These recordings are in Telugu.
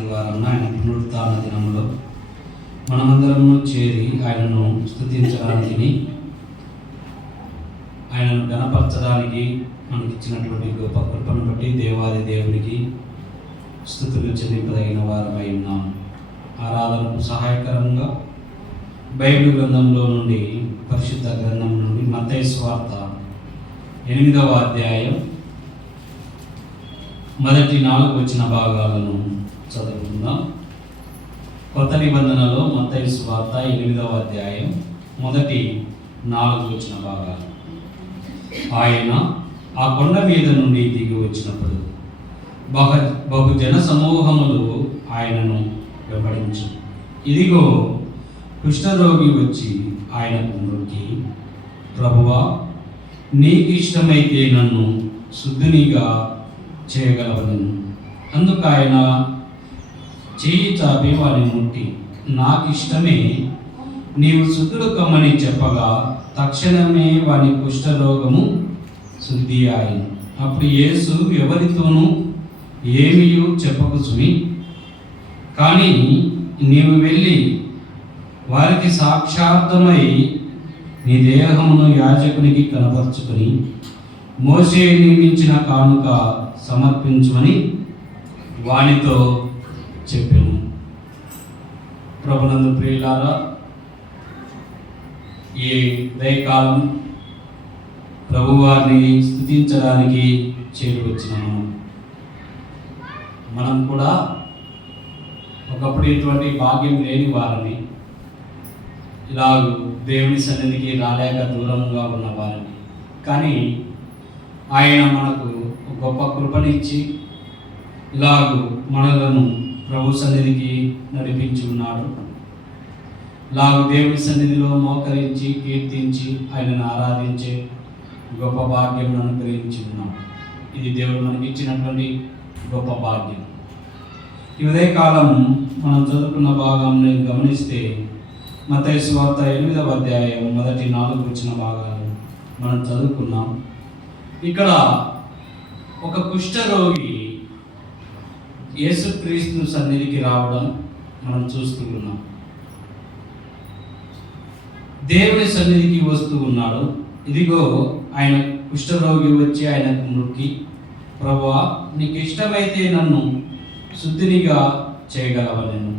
ఆదివారం ఆయన పునరుత్థాన దినంలో మనమందరము చేరి ఆయనను స్తుతించడానికి, ఆయనను గణపరచడానికి మనకిచ్చినటువంటి గొప్ప కృపను బట్టి దేవాది దేవునికి స్తుతులు చెల్లింపదగిన వారమై ఉన్నాం. ఆరాధనకు సహాయకరంగా బైబిల్ గ్రంథంలో నుండి, పరిశుద్ధ గ్రంథం నుండి మత్తయి సువార్త 8వ అధ్యాయం మొదటి 4 వచ్చిన భాగాలను చదువుకుందాం. కొత్త నిబంధనలో మత్తయి సువార్త 8వ అధ్యాయం మొదటి 4 వచ్చిన భాగాలు. ఆయన ఆ కొండ మీద నుండి దిగి వచ్చినప్పుడు బహుజన సమూహములు ఆయనను వెంబడించు. ఇదిగో కుష్ఠరోగి వచ్చి ఆయనకు మొక్కి, ప్రభువా, నీకు ఇష్టమైతే నన్ను శుద్ధునిగా చేయగలవను. అందుకు ఆయన చేయి చాపి వారిని ముట్టి, నాకు ఇష్టమే, నీవు శుద్ధుడు కమ్మని చెప్పగా తక్షణమే వాని కుష్ఠరోగము శుద్ధి అయింది. అప్పుడు యేసు ఎవరితోనూ ఏమీ చెప్పకుసుమి, కానీ నీవు వెళ్ళి వారికి సాక్షార్థమై నీ దేహమును యాజకునికి కనపరుచుకొని మోషే నియమించిన కానుక సమర్పించమని వానితో చెప్పాను. ప్రభునందు ప్రియులారా, ఈ ఉదయకాలం ప్రభువారిని స్తుతించడానికి చేరి వచ్చినాము. మనం కూడా ఒకప్పుడు ఇటువంటి భాగ్యం లేని వారిని, ఇలాగూ దేవుని సన్నిధికి రాలేక దూరంగా ఉన్న వారిని, కానీ ఆయన మనకు గొప్ప కృపనిచ్చి ఇలాగూ మనలను ప్రభు సన్నిధికి నడిపించి ఉన్నాడు. ఇలాగూ దేవుని సన్నిధిలో మోకరించి కీర్తించి ఆయనను ఆరాధించే గొప్ప భాగ్యం అనుగ్రహించి ఉన్నాం. ఇది దేవుడు మనకి ఇచ్చినటువంటి గొప్ప భాగ్యం. ఈ ఉదయకాలం మనం చదువుకున్న భాగం గమనిస్తే మత్తయి సువార్త 8వ అధ్యాయం మొదటి 4 వచ్చిన భాగాలు మనం చదువుకున్నాం. ఇక్కడ ఒక కుష్ఠరోగి యేసుక్రీస్తు సన్నిధికి రావడం మనం చూస్తూ ఉన్నాం. దేవుని సన్నిధికి వస్తూ ఉన్నాడు. ఇదిగో ఆయన కుష్ఠరోగి వచ్చి ఆయనకు మొక్కి, ప్రభువా, నీకు ఇష్టమైతే నన్ను శుద్ధినిగా చేయగలవలేను.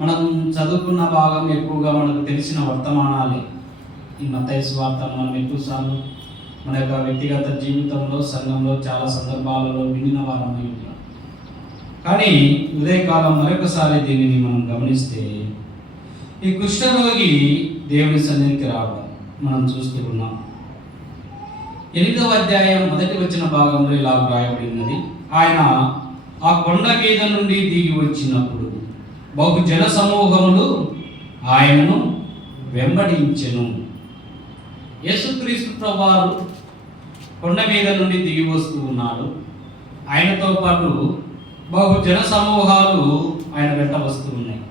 మనం చదువుకున్న భాగం ఎక్కువగా మనకు తెలిసిన వర్తమానాలే. ఈ మత్తయి సువార్త మనం ఎక్కువసార్లు మన యొక్క వ్యక్తిగత జీవితంలో, సంఘంలో చాలా సందర్భాలలో వినిన వారమై ఉంటాం. కానీ ఉదయకాలం మరొకసారి దీనిని మనం గమనిస్తే ఈ కుష్ఠరోగి దేవుని సన్నిధికి రావడం మనం చూస్తూ ఉన్నాం. 8వ అధ్యాయం మొదటి వచ్చిన భాగంలో ఇలా వ్రాయబడినది, ఆయన ఆ కొండ మీద నుండి దిగి వచ్చినప్పుడు బహుజన సమూహములు ఆయనను వెంబడించెను. యేసుక్రీస్తు ప్రభువారు కొండ మీద నుండి దిగి వస్తూ ఉన్నాడు. ఆయనతో పాటు బహుజన సమూహాలు ఆయన వెంట వస్తూ ఉన్నాయి.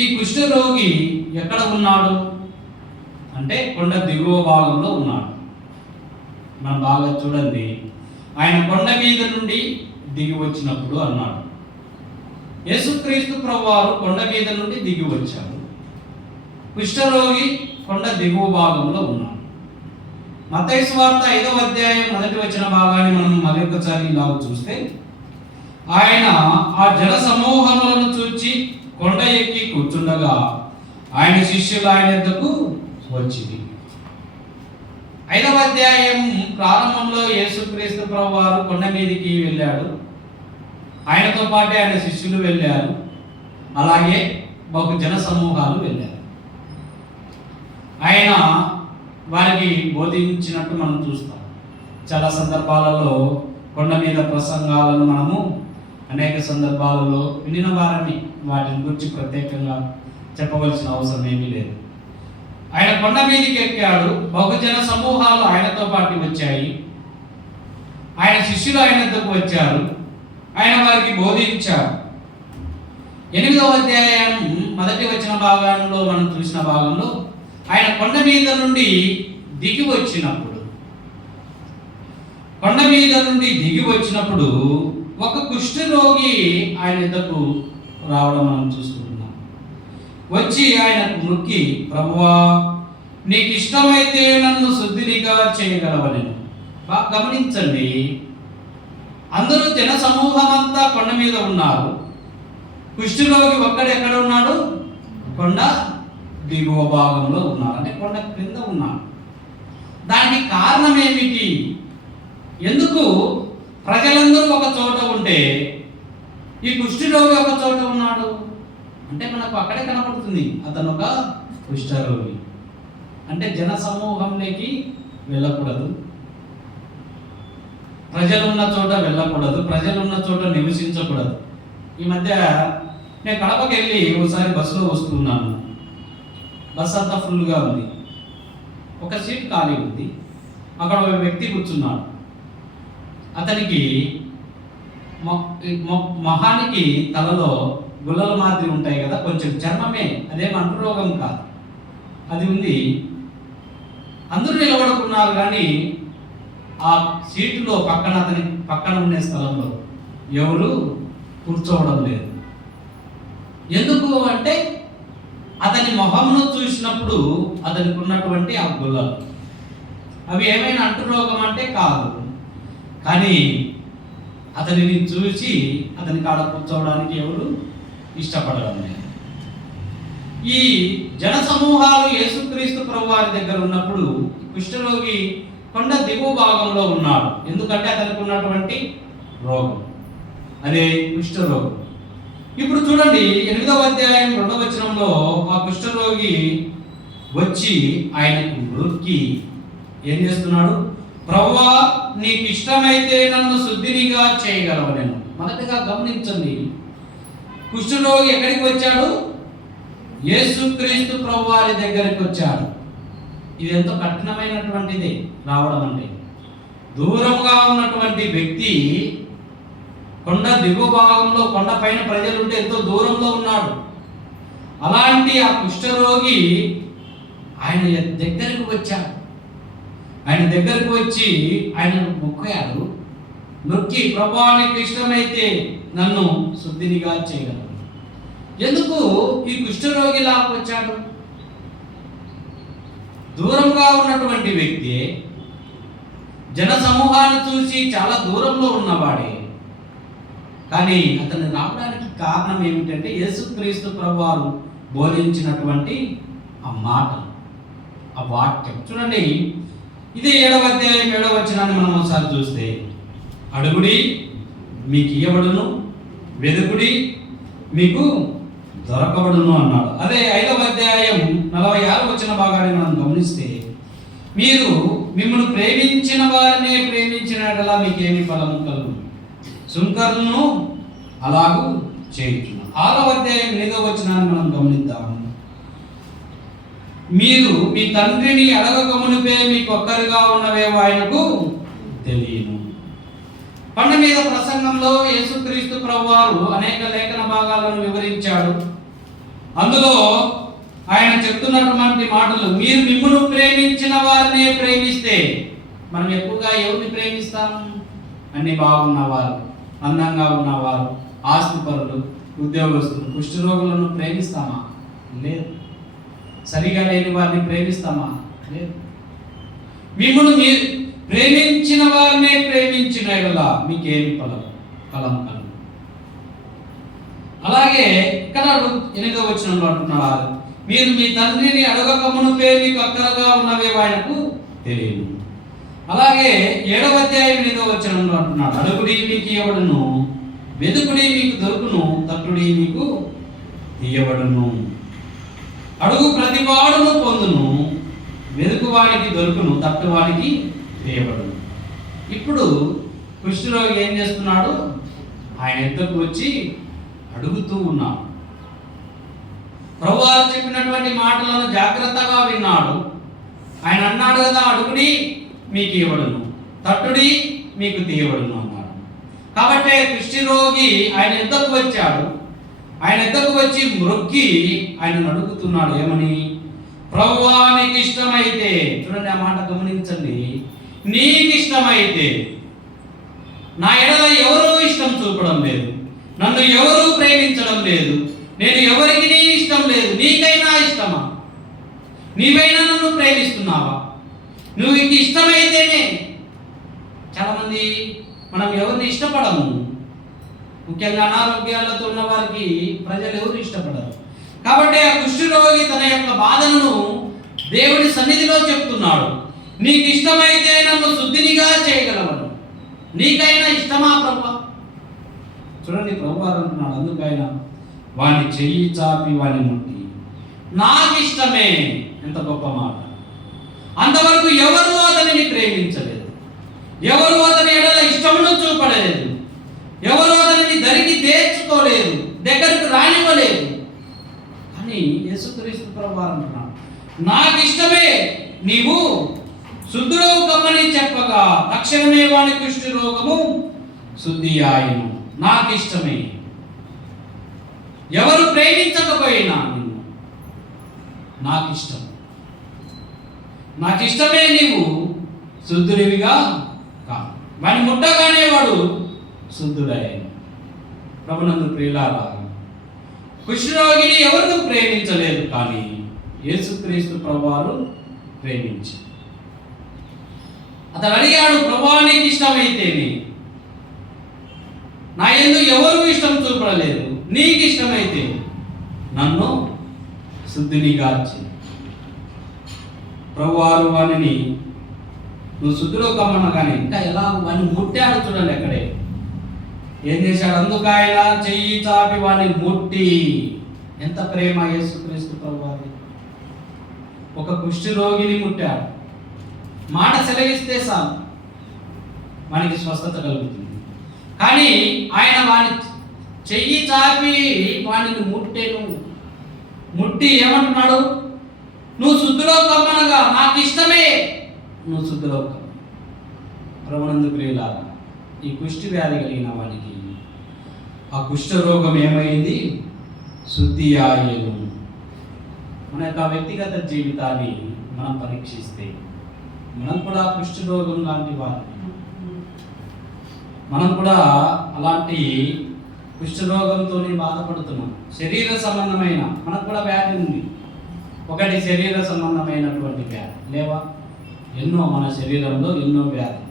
ఈ కుష్ఠరోగి ఎక్కడ ఉన్నాడు అంటే కొండ దిగువ భాగంలో ఉన్నాడు. మనం బాగా చూడండి, ఆయన కొండ మీద నుండి దిగి వచ్చినప్పుడు అన్నాడు. యేసుక్రీస్తు ప్రభువారు కొండ మీద నుండి దిగి వచ్చాడు. కుష్ఠరోగి కొండ దిగువ భాగంలో ఉన్నాడు. మత్తయి సువార్త 5వ అధ్యాయం మొదటి వచ్చిన భాగాన్ని మనం మరొకసారి ఇలా చూస్తే, ఆయన ఆ జన సమూహములను చూచి కొండ ఎక్కి కూర్చుండగా ఆయన శిష్యులు ఆయన వద్దకు వచ్చింది. 5వ అధ్యాయం ప్రారంభంలో యేసుక్రీస్తు ప్రభువారు కొండ మీదకి వెళ్ళాడు. ఆయనతో పాటు ఆయన శిష్యులు వెళ్ళారు. అలాగే బహుజన సమూహాలు వెళ్ళారు. ఆయన వారికి బోధించినట్టు మనం చూస్తాం. చాలా సందర్భాలలో కొండ మీద ప్రసంగాలను మనము అనేక సందర్భాలలో వినిన వారిని, వాటిని గురించి ప్రత్యేకంగా చెప్పవలసిన అవసరం ఏమీ లేదు. ఆయన కొండ మీదకి ఎక్కాడు. బహుజన సమూహాలు ఆయనతో పాటు వచ్చాయి. ఆయన శిష్యులు ఆయన వద్దకు వచ్చారు. ఆయన వారికి బోధించారు. 8వ అధ్యాయం మొదటి వచ్చిన భాగంలో మనం చూసిన భాగంలో ఆయన కొండ మీద నుండి దిగి వచ్చినప్పుడు ఒక కుష్ఠరోగి ఆయన ఎద్దకు రావడం మనం చూసుకుంటున్నాం. వచ్చి ఆయనకు మొక్కి, ప్రభువా నీకు ఇష్టమైతే నన్ను శుద్ధినిగా చేయగలవని. బాగా గమనించండి, అందరూ జన సమూహం అంతా కొండ మీద ఉన్నారు. కుష్ఠరోగి ఒక్కడు ఎక్కడ ఉన్నాడు? కొండ దిగువ భాగంలో ఉన్నారు, అంటే కొండ క్రింద ఉన్నాడు. దానికి కారణం ఏమిటి? ఎందుకు ప్రజలందరూ ఒక చోట ఉంటే ఈ కుష్ఠరోగి ఒక చోట ఉన్నాడు? అంటే మనకు అక్కడే కనపడుతుంది అతను ఒక కుష్ఠరోగి. అంటే జన సమూహంలోకి వెళ్ళకూడదు, ప్రజలున్న చోట వెళ్ళకూడదు, ప్రజలున్న చోట నివసించకూడదు. ఈ మధ్య నేను కడపకి వెళ్ళి ఒకసారి బస్సులో వస్తున్నాను. బస్ అంతా ఫుల్గా ఉంది, ఒక సీట్ ఖాళీ ఉంది. అక్కడ ఒక వ్యక్తి కూర్చున్నాడు. అతనికి మొహానికి తలలో గుల్లల మాదిరి ఉంటాయి కదా, కొంచెం చర్మమే, అదేం అంటురోగం కాదు, అది ఉంది. అందరూ నిలబడుకున్నారు, కానీ ఆ సీటులో పక్కన అతని పక్కన ఉండే స్థలంలో ఎవరు కూర్చోవడం లేదు. ఎందుకు అంటే అతని మొహంను చూసినప్పుడు అతనికి ఉన్నటువంటి ఆ గుల్లలు అవి ఏమైనా అంటురోగం అంటే కాదు, కానీ అతనిని చూసి అతని కాడ కూర్చోవడానికి ఎవరు ఇష్టపడడం లేదు. ఈ జన సమూహాలు యేసుక్రీస్తు ప్రభువారి దగ్గర ఉన్నప్పుడు కుష్ఠరోగి కొండ దిగువ భాగంలో ఉన్నాడు. ఎందుకంటే అతనికి ఉన్నటువంటి రోగం అదే కుష్ఠరోగం. ఇప్పుడు చూడండి 8వ అధ్యాయం 2వ వచనంలో ఆ కుష్ఠరోగి వచ్చి ఆయనకు మొక్కి ఏం చేస్తున్నాడు? ప్రభువా నీకు ఇష్టమైతే నన్ను శుద్ధినిగా చేయగలవు నేను. మొదటిగా గమనించండి, కుష్ఠరోగి ఎక్కడికి వచ్చాడు? యేసుక్రీస్తు ప్రభువారి దగ్గరికి వచ్చాడు. ఇది ఎంతో కఠినమైనటువంటిది రావడం అంటే. దూరంగా ఉన్నటువంటి వ్యక్తి కొండ దిగువ భాగంలో, కొండ పైన ప్రజలుంటే ఎంతో దూరంలో ఉన్నాడు. అలాంటి ఆ కుష్ఠరోగి ఆయన దగ్గరికి వచ్చాడు. ఆయన దగ్గరికి వచ్చి ఆయన మొక్కాడు. నొక్కి, ప్రభువా నీకు ఇష్టమైతే నన్ను శుద్ధినిగా చేయగలరు. ఎందుకు ఈ కుష్ఠరోగి లాక్కొచ్చాడు? దూరంగా ఉన్నటువంటి వ్యక్తి జన సమూహాన్ని చూసి చాలా దూరంలో ఉన్నవాడే, కానీ అతను రావడానికి కారణం ఏమిటంటే యేసుక్రీస్తు ప్రభువారు బోధించినటువంటి ఆ మాట, ఆ వాక్యం. చూడండి, ఇది 7వ అధ్యాయం 7వ వచనాన్ని మనం ఒకసారి చూస్తే, అడుగుడి మీకు ఇయ్యబడును, వెదుకుడి మీకు దొరకబడును అన్నాడు. అదే 5వ అధ్యాయం 46వ వచన భాగాన్ని మనం గమనిస్తే, మీరు మిమ్మల్ని ప్రేమించిన వారినే ప్రేమించినట్లా మీకేమి ఫలము కలుగు, సుంకరులను అలాగూ చేయించును. 6వ అధ్యాయం 8వ వచనాన్ని మనం గమనిద్దాము. మీరు మీ తండ్రిని అడగక మునిపే మీకు ఒక్కరుగా ఉన్నవేమో ఆయనకు తెలియను. కొండ మీద ప్రసంగంలో యేసుక్రీస్తు ప్రభువారు అనేక లేఖన భాగాలను వివరించాడు. అందులో ఆయన చెప్తున్నటువంటి మాటలు, మీరు మిమ్మును ప్రేమించిన వారినే ప్రేమిస్తే. మనం ఎక్కువగా ఎవరిని ప్రేమిస్తాము? అన్ని బాగున్నవారు, అందంగా ఉన్నవారు, ఆస్తిపరులు, ఉద్యోగస్తులు, కుష్ఠరోగులను ప్రేమిస్తామా? లేదు. సరిగా లేని వారిని ప్రేమిస్తామా? లేదు. మిమ్మును మీరు ప్రేమించిన వారినే ప్రేమించిన యెడల మీకేమి ఫలం కలుగు. అలాగే ఇక్కడ 8వ వచనంలో అంటున్నారు, మీరు మీ తండ్రిని అడగక మునుపే మీకు అక్కరగా ఉన్నవే ఆయనకు తెలియదు. అలాగే 7వ అధ్యాయం 8వ వచనంలో అంటున్నాడు, అడుగుడి మీకు ఇవ్వబడును, వెదుకుడి మీకు దొరుకును, తట్టుడి మీకు తీయబడును. అడుగు ప్రతివాడును పొందును, వెదుకువాడికి దొరుకును, తట్టువాడికి తీయబడును. ఇప్పుడు కుష్ఠరోగి ఏం చేస్తున్నాడు? ఆయన ఎద్దకు వచ్చి అడుగుతూ ఉన్నాడు. ప్రభువారు చెప్పినటువంటి మాటలను జాగ్రత్తగా విన్నాడు. ఆయన అన్నాడు కదా, అడుగుడి మీకు ఇవ్వడును, తట్టుడి మీకు తీయబడును అన్నాడు. కాబట్టి కుష్ఠరోగి ఆయన ఎద్దకు వచ్చాడు. ఆయన ఎద్దకు వచ్చి మ్రొక్కి ఆయన అడుగుతున్నాడు, ఏమని? ప్రభువా నీకు ఇష్టమైతే, చూడండి ఆ మాట గమనించండి, నీకు ఇష్టమైతే, నా ఎడల ఎవరు ఇష్టం చూపడం లేదు, నన్ను ఎవరు ప్రేమించడం లేదు, నేను ఎవరికి ఇష్టం లేదు. నీకైనా ఇష్టమా? నీవైనా నన్ను ప్రేమిస్తున్నావా? నువ్వు ఇంక ఇష్టమైతేనే. చాలామంది మనం ఎవరిని ఇష్టపడము, ముఖ్యంగా అనారోగ్యాలతో ఉన్న వారికి ప్రజలు ఎవరు ఇష్టపడరు. కాబట్టి ఆ కుష్ఠరోగి తన యొక్క బాధను దేవుడి సన్నిధిలో చెప్తున్నాడు. నీకు ఇష్టమైతే నన్ను శుద్ధినిగా చేయగలవను. నీకైనా ఇష్టమా ప్రభువా? చూడండి, ప్రభువారు అంటున్నాడు, అందుకైనా వాని చెయ్యి చాపి వాని ముట్టి నాకు ఇష్టమే. ఎంత గొప్ప మాట! అంతవరకు ఎవరు అతనిని ప్రేమించలేదు, ఎవరు అతని ఎడల ఇష్టమును చూపడలేదు, ఎవరు అతనిని దరికి తీర్చుకోలేదు, దగ్గరకు రానివ్వలేదు. అని యేసుక్రీస్తు ప్రభువారు అంటున్నాడు, నాకు ఇష్టమే, నీవు శుద్ధుడవు కమ్మని చెప్పగా తక్షణమే వాని కుష్ఠ రోగము శుద్ధి ఆయను. నాకు ఇష్టమే. ఎవరు ప్రేమించకపోయినా నిన్ను నాకు ఇష్టం, నాకు ఇష్టమే, నీవు శుద్ధుడివిగా కా. వాని ముట్టగానే వాడు శుద్ధుడయ్యాను. ప్రభునందు ప్రియులారా, కుష్ఠరోగిని ఎవరు ప్రేమించలేదు, కానీ యేసుక్రీస్తు ప్రభువారు ప్రేమించారు. అతను అడిగాడు, ప్రభువా నీకు ఇష్టమైతేనే. నా యందు ఎవరు ఇష్టం చూపడలేదు, నీకు ఇష్టమైతే నన్ను శుద్ధినిగా చేయి. ప్రభువారు వానిని నువ్వు శుద్ధిలో కమ్మనగానే ఇంకా ఎలా వాడిని ముట్టాడు. చూడండి అక్కడే ఏం చేశాడు, అందుకు ఆయన చెయ్యి చాపి వాడిని ముట్టి. ఎంత ప్రేమ యేసుక్రీస్తు ప్రభువారి! ఒక కుష్ఠ రోగిని ముట్టాడు. మాట సెలవిస్తే చాలు మనకి స్వస్థత కలుగుతుంది. కానీ ఆయన వాని చెయ్యి చాపి వాడిని ముట్టెను. ముట్టి ఏమంటున్నాడు, నువ్వు శుద్ధిలో కమ్మనగా నాకు ఇష్టమే, నువ్వు శుద్ధిలో కమ్మ. ప్రభునందు ప్రియులారా, ఈ కుష్టి వ్యాధి కలిగిన వానికి ఆ కుష్ఠ రోగం ఏమైంది? శుద్ధి ఆయను. మన యొక్క వ్యక్తిగత జీవితాన్ని మనం పరీక్షిస్తే మనం కూడా కుష్ఠ రోగం లాంటి వారు, మనం కూడా అలాంటి కుష్ఠరోగంతో బాధపడుతున్నాం. శరీర సంబంధమైన మనకు కూడా వ్యాధి ఉంది. ఒకటి శరీర సంబంధమైనటువంటి వ్యాధి లేవా? ఎన్నో మన శరీరంలో ఎన్నో వ్యాధి.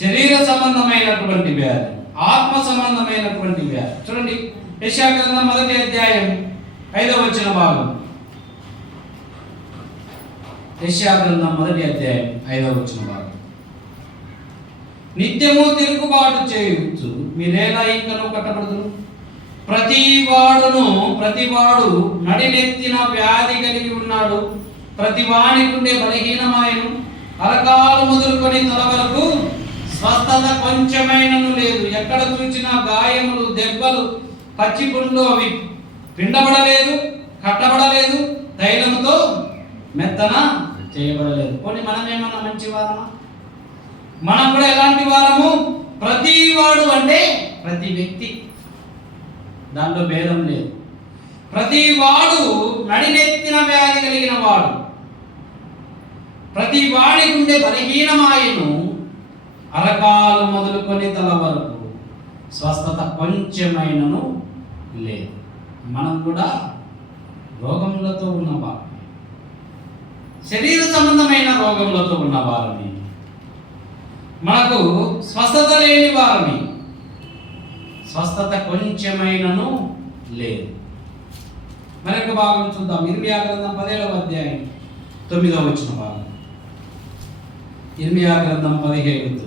శరీర సంబంధమైనటువంటి వ్యాధి, ఆత్మ సంబంధమైనటువంటి వ్యాధి. చూడండి, యెషయా గ్రంథం 1వ అధ్యాయం 5వ వచన భాగం. యెషయా గ్రంథం 1వ అధ్యాయం 5వ వచన భాగం. నిత్యము తిరుగుబాటు చేయవచ్చు, మీరేలా ఇంకను కట్టబడదురు. ప్రతివాడు నడినెత్తిన వ్యాధి కలిగి ఉన్నాడు, ప్రతి వానికి ఉండే బలహీనమాయను. అరకాలు మొదలుకొని తల వరకు స్వస్థత కొంచెమైనను లేదు. ఎక్కడ చూసినా గాయములు, దెబ్బలు, పచ్చిపుండ్లు, అవి పిండబడలేదు, కట్టబడలేదు, తైలముతో మెత్తన చేయబడలేదు. పోనీ మనమేమన్నా మంచి వారమా? మనం కూడా ఎలాంటి వారము? ప్రతి వాడు అంటే ప్రతి వ్యక్తి, దాంట్లో భేదం లేదు. ప్రతి వాడు నడినెత్తిన వ్యాధి కలిగిన వాడు, ప్రతి వాడికి ఉండే బలహీనమాయను. అరకాలు మొదలుకొని తల వరకు స్వస్థత కొంచెమైనను లేదు. మనం కూడా రోగములతో ఉన్నవారు, శరీర సంబంధమైన రోగములతో ఉన్నవారని, మనకు స్వస్థత లేని వారిని, స్వస్థత కొంచెమైనను లేదు. మరొక భాగం చూద్దాం. ఇర్మియా గ్రంథం 10వ అధ్యాయం 9వ వచన భాగం. ఇర్మియా గ్రంథం 17.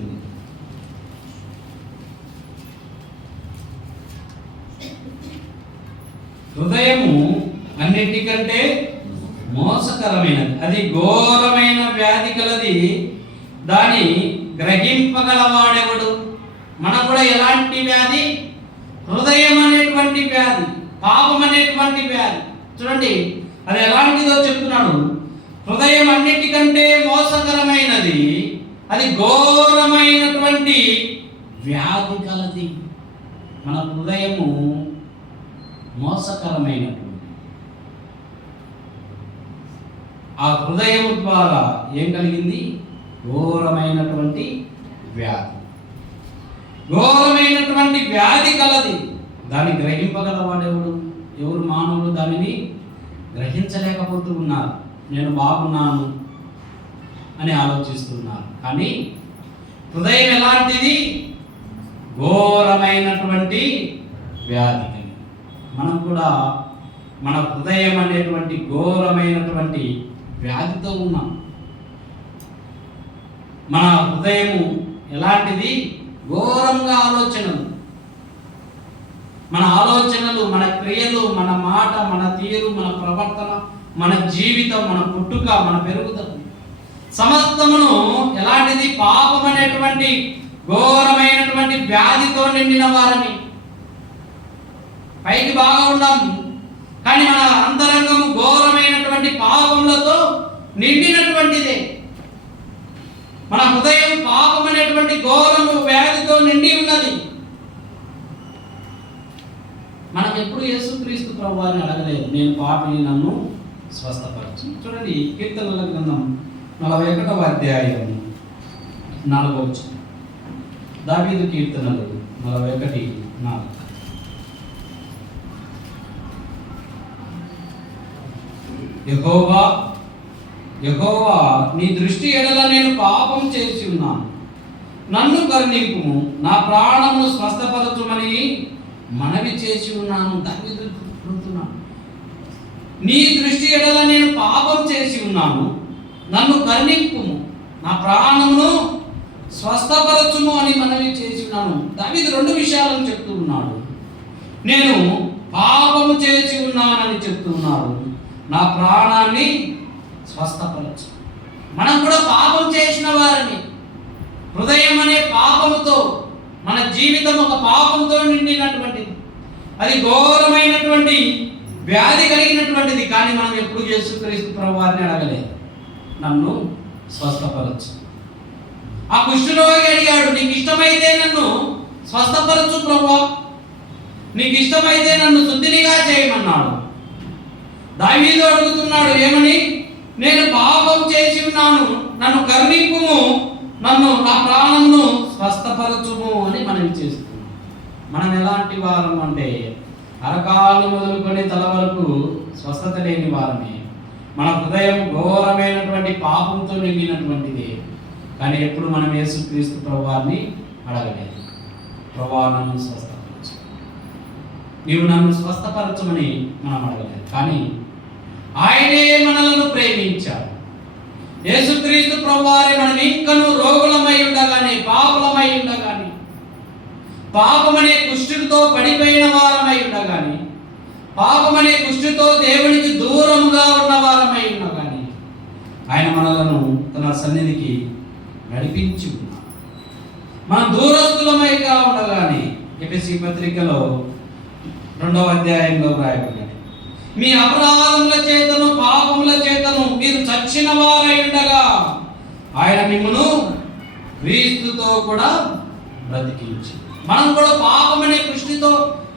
హృదయము అన్నిటికంటే మోసకరమైనది, అది ఘోరమైన వ్యాధి కలది, దాని గ్రహింపగలవాడెవడు? మనకు కూడా ఎలాంటి వ్యాధి? హృదయం అనేటువంటి వ్యాధి, పాపం అనేటువంటి వ్యాధి. చూడండి, అది ఎలాంటిదో చెప్తున్నాడు. హృదయం అన్నిటికంటే మోసకరమైనది, అది ఘోరమైనటువంటి వ్యాధి కలది. మన హృదయము మోసకరమైనటువంటి, ఆ హృదయం ద్వారా ఏం కలిగింది? ఘోరమైనటువంటి వ్యాధి. ఘోరమైనటువంటి వ్యాధి కలది. దాన్ని గ్రహింపగలవాడెవడు? ఎవరు మానవులు దానిని గ్రహించలేకపోతూ ఉన్నారు. నేను బాగున్నాను అని ఆలోచిస్తున్నారు. కానీ హృదయం ఎలాంటిది? ఘోరమైనటువంటి వ్యాధి. మనం కూడా మన హృదయం అనేటువంటి ఘోరమైనటువంటి వ్యాధితో ఉన్నాం. మన హృదయము ఎలాంటిది? ఘోరంగా ఆలోచనలు, మన ఆలోచనలు, మన క్రియలు, మన మాట, మన తీరు, మన ప్రవర్తన, మన జీవితం, మన పుట్టుక, మన పెరుగుదల సమస్తమును ఎలాంటిది? పాపం అనేటువంటి ఘోరమైనటువంటి వ్యాధితో నిండిన వారని. పైకి బాగా ఉన్నాము, కానీ మన అంతరంగము ఘోరమైనటువంటి పాపములతో నిండినటువంటిదే. మన హృదయం పాపం అనేటువంటి ఘోరము వ్యాధితో నిండి ఉన్నది. మనం ఎప్పుడు యేసుక్రీస్తు ప్రభువాన్ని అడగలేదు, నేను పాపిని, నన్ను స్వస్థపరచు. చూడండి, కీర్తనల గ్రంథం 41వ అధ్యాయం 4వ వచనం. దావీదు కీర్తనలు 41:4. యెహోవా యెహోవా, నీ దృష్టి ఎడల నేను పాపం చేసి ఉన్నాను, నన్ను కరుణింపుము, నా ప్రాణమును స్వస్థపరచుమని మనవి చేసి ఉన్నాను. దావీదు చెప్తున్నాడు, నీ దృష్టి ఎడల నేను పాపం చేసి ఉన్నాను, నన్ను కరుణింపుము, నా ప్రాణమును స్వస్థపరచుము అని మనవి చేసి ఉన్నాను. దావీదు 2 విషయాలను చెప్తూ ఉన్నాడు. నేను పాపము చేసి ఉన్నానని చెప్తూ ఉన్నాడు, నా ప్రాణాన్ని స్వస్థపరచు. మనం కూడా పాపం చేసిన వారిని. హృదయం అనే పాపముతో, మన జీవితం ఒక పాపంతో నిండినటువంటిది. అది ఘోరమైనటువంటి వ్యాధి కలిగినటువంటిది. కానీ మనం ఎప్పుడు యేసుక్రీస్తు ప్రభువారిని అడగలేదు, నన్ను స్వస్థపరచు. ఆ కుష్ఠరోగి అడిగాడు, నీకు ఇష్టమైతే నన్ను స్వస్థపరచు ప్రభువా, నీకు ఇష్టమైతే నన్ను శుద్ధినిగా చేయమన్నాడు. దావీదు అడుగుతున్నాడు ఏమని? నేను పాపం చేసి ఉన్నాను, నన్ను కరుణింపుము, నన్ను, నా ప్రాణమును స్వస్థపరచుము అని మనం చేస్తున్నాం. మనం ఎలాంటి వారం అంటే అరకాలు మొదలుకొని తల వరకు స్వస్థత లేని వారమే. మన హృదయం ఘోరమైనటువంటి పాపంతో నిండినటువంటిది. కానీ ఎప్పుడు మనం యేసుక్రీస్తు ప్రభువారిని అడగలేదు, ప్రభువా నన్ను స్వస్థపరచు, నీవు నన్ను స్వస్థపరచమని మనం అడగలేదు. కానీ ఆయనే మనలను ప్రేమించాడు. యేసుక్రీస్తు ప్రభువారే మనం ఇంకను రోగులమై ఉండగానే, పాపులమై ఉండగానే, పాపమనే కుష్ఠుతో పడిపోయిన వారమై ఉండగానే, పాపమనే కుష్ఠుతో దేవునికి దూరంగా ఉన్న వారమై ఉండగానే ఆయన మనలను తన సన్నిధికి నడిపించి ఉన్నాడు. మనం దూరస్తులమైగా ఉండగానే ఎఫెసీ పత్రికలో 2వ అధ్యాయంలో వ్రాయబడింది, మీ అపరాధముల చేతను పాపముల చేతను మీరు చచ్చిన వారై ఉండగా ఆయన మిమ్మును క్రీస్తుతో కూడా బ్రతికించి. మనం కూడా పాపమనే కృష్టితో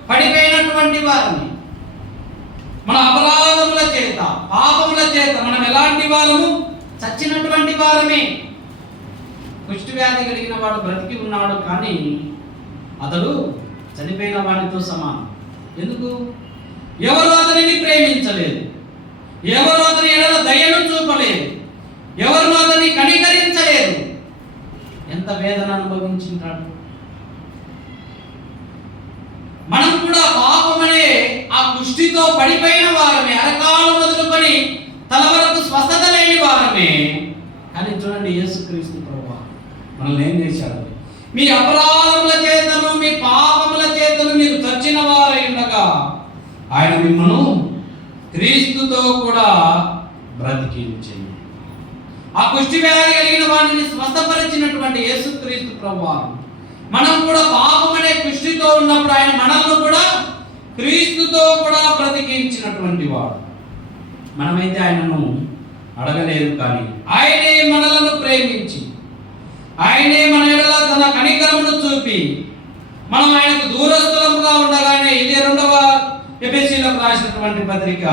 పడిపోయినటువంటి వారిని. మన అపరాధముల చేత, పాపముల చేత మనం ఎలాంటి వారము? చచ్చినటువంటి వారమే. కుష్టి వ్యాధి కలిగిన వాడు బ్రతికి ఉన్నాడు, కానీ అతడు చనిపోయిన వాడితో సమానం. ఎందుకు? ఎవరు అతనిని ప్రేమించలేదు, ఎవరు అతని ఎడల దయను చూపలేదు, ఎవరు అతని కనికరించలేదు. ఎంత వేదన అనుభవించుంటాడు. మనం కూడా పాపమనే ఆ కుష్టితో పడిపోయిన వారమే, అరకాలు మొదలుకొని తల వరకు స్వస్థత లేని వారమే. కానీ చూడండి, యేసుక్రీస్తు ప్రభువా మనల్ని ఏం చేశాడు? మీ అపరాధముల చేతను, మీ పాపముల చేతను మీరు చచ్చిన వారై ఉండగా ఆయన మిమ్మను క్రీస్తుతో కూడా బ్రతికించింది. ఆ కుష్టి వ్యాధి కలిగిన వాడిని స్వస్థపరిచినటువంటి యేసుక్రీస్తు ప్రభువారు మనం కూడా పాపమనే కుష్టితో ఉన్నప్పుడు ఆయన మనల్ని కూడా క్రీస్తుతో కూడా బ్రతికించినటువంటి వాడు. మనమైతే ఆయనను అడగలేదు, కానీ ఆయనే మనలను ప్రేమించి, ఆయనే మన ఎడల తన కనికరమును చూపి, మనం ఆయనకు దూరస్థులముగా ఉండగానే, ఇదే 2వ ఎఫెసీయులకు రాసినటువంటి పత్రిక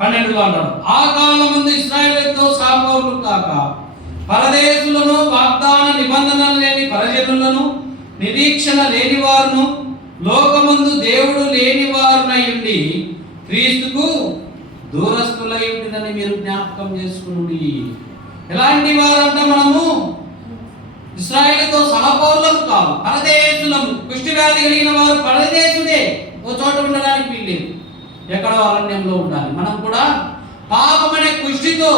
12లో అంటాడు, ఆ కాలమందు ఇశ్రాయేలుతో సాపౌరులు కాక పరదేశులను, వాగ్దాన నిబంధనలు లేని పరజనులను, నిరీక్షణ లేని వారును లోకమందు దేవుడు లేని వారునై ఉండి క్రీస్తుకు దూరస్తులై ఉంటుందని మీరు జ్ఞాపకం చేసుకుని. ఎలాంటి వారంట? మనము ఇశ్రాయేలుతో సహపౌరులం కాదు, పరదేశులము. కుష్టి వ్యాధి కలిగిన వారు పరదేశుడే, ఓ చోట ఉండడానికి వీల్లేదు, ఎక్కడో అరణ్యంలో ఉండాలి. మనం కూడా పాపమనే కుష్టితో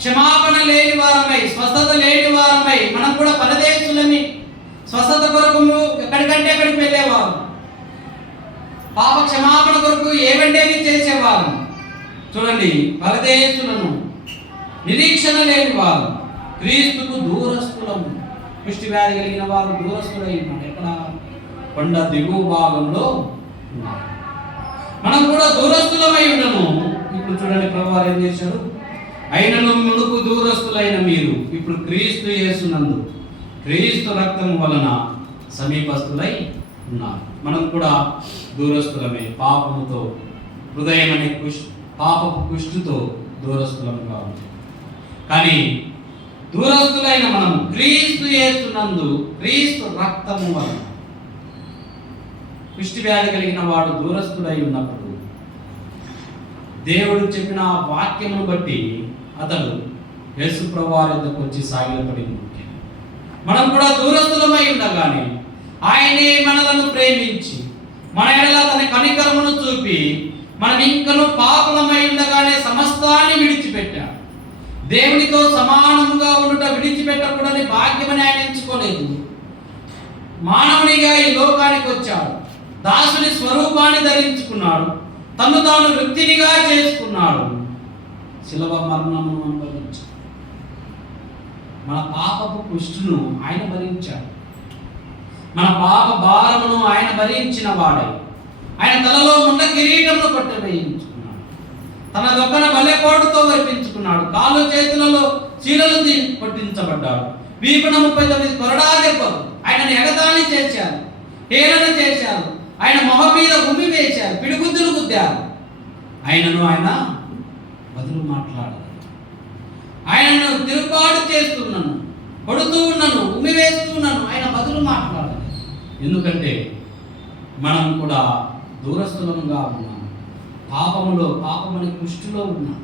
క్షమాపణ లేని వారమై, స్వస్థత లేని వారమై, మనం కూడా పరదేశులని. స్వస్థత కొరకు ఎక్కడికంటే ఎక్కడికి వెళ్ళేవారు, పాప క్షమాపణ కొరకు ఏమంటేవి చేసేవారు. చూడండి, పరదేశులను, నిరీక్షణ లేని వారు, క్రీస్తుకు దూరస్తులము. కుష్టి వ్యాధి కలిగిన వారు దూరస్తులై ఉన్నారు. ఎక్కడ? కొండ దిగువ భాగంలో ఉన్నారు. మనం కూడా దూరస్తులమై ఉండను. ఇప్పుడు చూడండి, ప్రభువారు ఏం చేశారు? అయినను మునుపు దూరస్తులైన మీరు ఇప్పుడు క్రీస్తు యేసునందు క్రీస్తు రక్తం వలన సమీపస్తులై ఉన్నారు. మనం కూడా దూరస్తులమే, పాపముతో, హృదయం అనే పాపపు కుష్టితో దూరస్తులంగా ఉంటాం. కానీ దూరస్తులైన మనం క్రీస్తు యేసునందు క్రీస్తు రక్తము వలన. కుష్టి వ్యాధి కలిగిన వాడు దూరస్తుడై ఉన్నప్పుడు దేవుడు చెప్పిన వాక్యమును బట్టి అతడు యేసు ప్రభువారి వద్దకు వచ్చి సాగిలపడి. మనం కూడా దూరస్తులమై ఉండగానే ఆయనే మనలను ప్రేమించి మన ఎడల తన కనికరమును చూపి మనం ఇంకను పాపులమై ఉండగానే సమస్తాన్ని విడిచిపెట్టాడు. దేవునితో సమానముగా ఉండుట విడిచిపెట్టకూడని భాగ్యమని ఆయన ఎంచుకోలేదు. మానవునిగా ఈ లోకానికి వచ్చాడు, దాసుని స్వరూపాన్ని ధరించుకున్నాడు, తను తాను వ్యక్తినిగా చేసుకున్నాడు, శిలువ మరణమును అనుభవించాడు. మన పాపపు కుష్టును ఆయన భరించాడు, మన పాప భారమును ఆయన భరించిన వాడై ఆయన తలలో ఉన్న కిరీటమును కొట్టవేయించుకున్నాడు, తన దొక్కన బలెపోటుతో వర్పించుకున్నాడు, కాళ్ళు చేతులలో చీలలు కొట్టించబడ్డాడు, వీపున 39 కొరడా దెబ్బలు ఆయనను ఎగతాళి చేశారు, హేళన చేశారు, ఆయన మొహం మీద ఉమ్మి వేశారు, పిడిగుద్దులు గుద్దారు. ఆయనను ఆయన బదులు మాట్లాడారు. ఆయనను తిరుగుబాటు చేస్తున్నాను, కొడుతూ ఉన్నాను, ఉమ్మి వేస్తున్నాను, ఆయన బదులు మాట్లాడాలి. ఎందుకంటే మనం కూడా దూరస్థులంగా ఉన్నాం, పాపమని కుష్టిలో ఉన్నాం,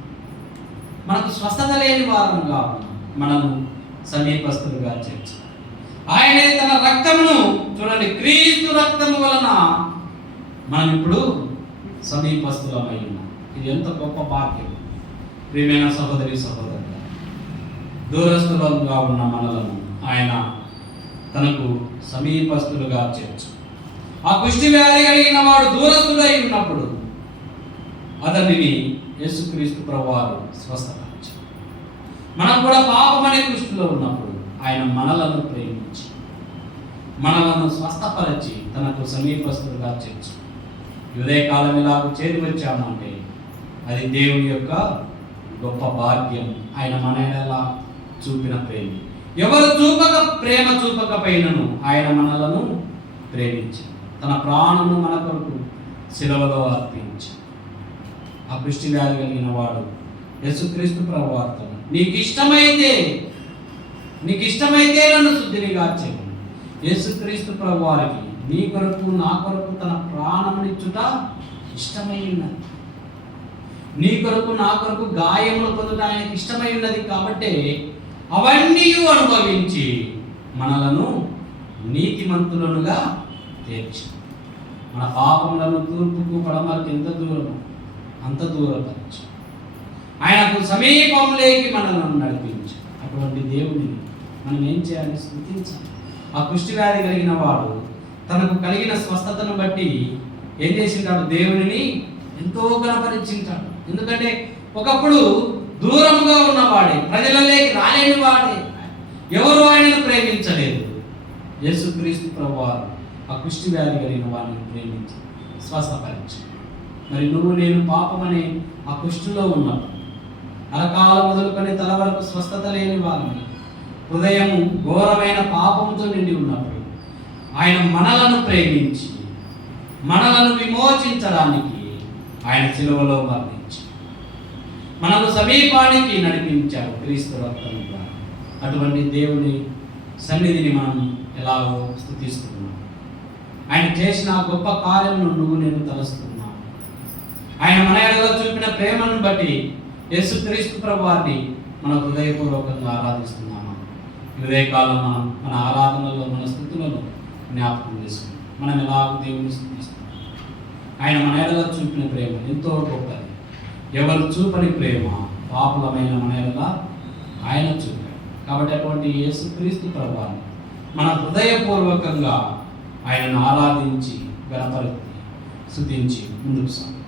మనకు స్వస్థత లేని వారంగా ఉన్నాం, మనము సమీపస్తులుగా చేర్చాలి. ఆయనే తన రక్తమును, చూడండి, క్రీస్తు రక్తము వలన మనం ఇప్పుడు సమీపస్తులమై ఉన్నాం. ఇది ఎంత గొప్ప భాగ్యం ప్రియమైన సహోదరి సహోదరులు. దూరస్థులంగా ఉన్న మనలను ఆయన తనకు సమీపస్తులుగా చేర్చు. ఆ కుష్టి వ్యాధి కలిగిన వాడు దూరస్థుడై ఉన్నప్పుడు అతనిని యేసుక్రీస్తు ప్రభువారు స్వస్థపరిచారు. మనం కూడా పాపమనే కుష్టిలో ఉన్నప్పుడు ఆయన మనలను ప్రేమించి మనలను స్వస్థపరిచి తనకు సమీపస్తులుగా చేర్చు. ఉదయకాలం ఇలాగ చేరి వచ్చామంటే అది దేవుని యొక్క గొప్ప భాగ్యం. ఆయన మన ఎడల చూపిన ప్రేమ. ఎవరు ప్రేమ చూపకపోయినను ఆయన మనలను ప్రేమించి తన ప్రాణమును మన కొరకు శిలువలో అర్పించి. ఆ కుష్టి వ్యాధి కలిగిన వాడు యేసుక్రీస్తు ప్రభువార్త, నీకు ఇష్టమైతే నన్ను శుద్ధినిగా చేయండి. యేసుక్రీస్తు ప్రభువారికి నీ కొరకు నా కొరకు తన ప్రాణమునిచ్చుట ఇష్టమై ఉన్నది. నీ కొరకు నా కొరకు గాయములు పొందుట ఆయనకి ఇష్టమై ఉన్నది. కాబట్టి అవన్నీ అనుభవించి మనలను నీతిమంతులనుగా తీర్చి మన పాపములను తూర్పుకు పడమరకు ఎంత దూరమో అంత దూరపరచు. ఆయనకు సమీపంలోకి మనలను నడిపించు. అటువంటి దేవుడిని మనం ఏం చేయాలి? స్తుతించాలి. ఆ కుష్టి వ్యాధి కలిగిన వాడు తనకు కలిగిన స్వస్థతను బట్టి ఏం చేసింటాడు? దేవుడిని ఎంతో గణపరిచింటాడు. ఎందుకంటే ఒకప్పుడు దూరంగా ఉన్నవాడే, ప్రజలలోకి రాలేని వాడే, ఎవరు ఆయనను ప్రేమించలేదు. యేసుక్రీస్తు ప్రభువారు ఆ కుష్టి వ్యాధి కలిగిన వాడిని ప్రేమించి స్వస్థపరిచి. మరి నువ్వు నేను పాపమనే ఆ కుష్టిలో ఉన్నప్పుడు, అరకాల మొదలుకొని తల వరకు స్వస్థత లేని వారిని, హృదయం ఘోరమైన పాపంతో నిండి ఉన్నప్పుడు ఆయన మనలను ప్రేమించి మనలను విమోచించడానికి ఆయన శిలువలో మరణించి మనను సమీపానికి నడిపించారు క్రీస్తు రక్తం ద్వారా. అటువంటి దేవుని సన్నిధిని మనం ఎలాగో స్తుతిస్తున్నాను. ఆయన చేసిన గొప్ప కార్యములను నువ్వు నేను తలుస్తున్నాను. ఆయన మన ఎడల చూపిన ప్రేమను బట్టి యేసుక్రీస్తు ప్రభువారిని మన హృదయపూర్వకంగా ఆరాధిస్తున్నాము. హృదయకాలం మన ఆరాధనలో, మన స్థుతులలో జ్ఞాపకం చేసుకున్నాం. మనం ఎలాగో దేవుని స్తుతిస్తున్నాం. ఆయన మన ఎడల చూపిన ప్రేమ ఎంతో గొప్పది. ఎవరు చూపని ప్రేమ పాపులమైన మన ఎడల ఆయన చూపాడు. కాబట్టి అటువంటి యేసుక్రీస్తు ప్రభువారిని మన హృదయపూర్వకంగా ఆయనను ఆరాధించి, గణపరిచి, స్తుతించి ముందుకు సాగు.